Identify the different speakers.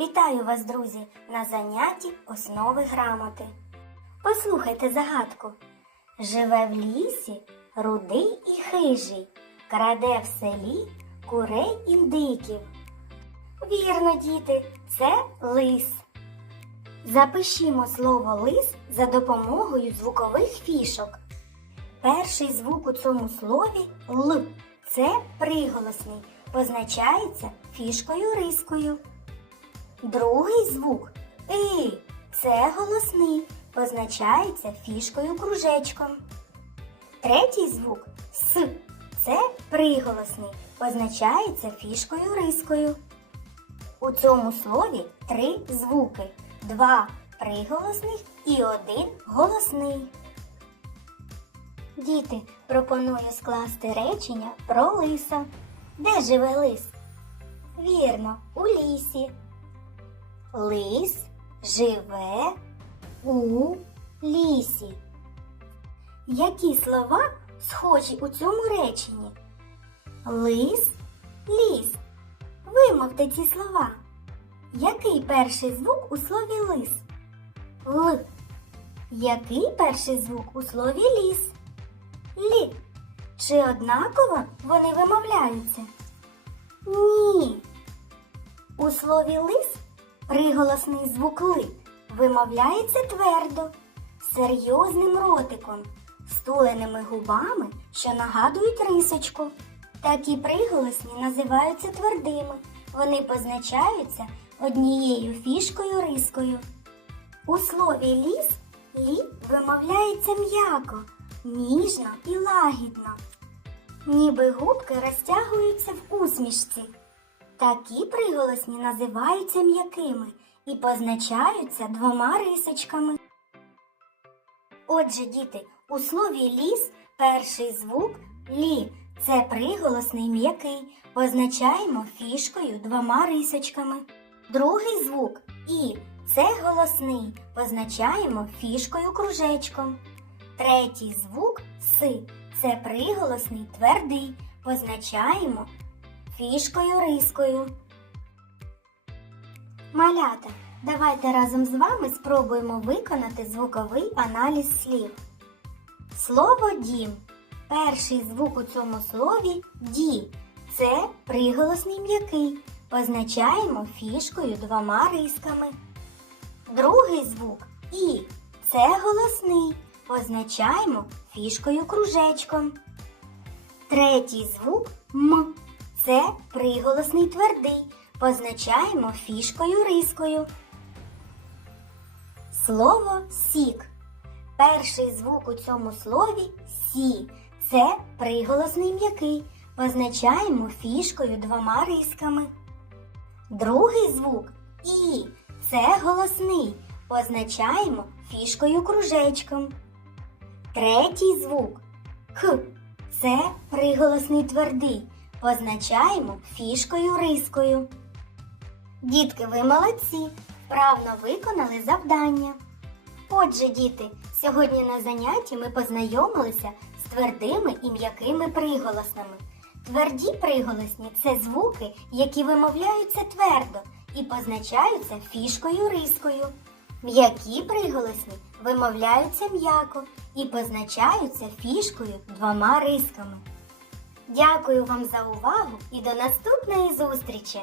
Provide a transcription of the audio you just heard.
Speaker 1: Вітаю вас, друзі, на занятті основи грамоти. Послухайте загадку. Живе в лісі рудий і хижий, краде в селі курей індиків. Вірно, діти, це лис. Запишімо слово лис за допомогою звукових фішок. Перший звук у цьому слові Л. Це приголосний, позначається фішкою рискою. Другий звук И. Це голосний, позначається фішкою кружечком. Третій звук С. Це приголосний, позначається фішкою рискою. У цьому слові три звуки: два приголосних і один голосний. Діти, пропоную скласти речення про лиса. Де живе лис? Вірно, у лісі. Лис живе у лісі. Які слова схожі у цьому реченні? Лис, ліс. Вимовте ці слова. Який перший звук у слові лис? Л. Який перший звук у слові ліс? Лі. Чи однаково вони вимовляються? Ні. У слові лис приголосний звук ли вимовляється твердо, серйозним ротиком, стуленими губами, що нагадують рисочку. Такі приголосні називаються твердими. Вони позначаються однією фішкою рискою. У слові ліс лі вимовляється м'яко, ніжно і лагідно. Ніби губки розтягуються в усмішці. Такі приголосні називаються м'якими і позначаються двома рисочками. Отже, діти, у слові ліс перший звук лі. Це приголосний м'який. Позначаємо фішкою двома рисочками. Другий звук і. Це голосний. Позначаємо фішкою кружечком. Третій звук си. Це приголосний твердий. Позначаємо фішкою рискою. Малята, давайте разом з вами спробуємо виконати звуковий аналіз слів. Слово дім. Перший звук у цьому слові ді. Це приголосний м'який. Позначаємо фішкою двома рисками. Другий звук і. Це голосний. Позначаємо фішкою кружечком. Третій звук м. Це приголосний твердий. Позначаємо фішкою рискою. Слово сік. Перший звук у цьому слові сі. Це приголосний м'який. Позначаємо фішкою двома рисками. Другий звук і. Це голосний. Позначаємо фішкою кружечком. Третій звук К. Це приголосний твердий. Позначаємо фішкою рискою. Дітки, ви молодці! Вправно виконали завдання. Отже, діти, сьогодні на занятті ми познайомилися з твердими і м'якими приголосними. Тверді приголосні це звуки, які вимовляються твердо і позначаються фішкою рискою. М'які приголосні вимовляються м'яко і позначаються фішкою двома рисками. Дякую вам за увагу і до наступної зустрічі!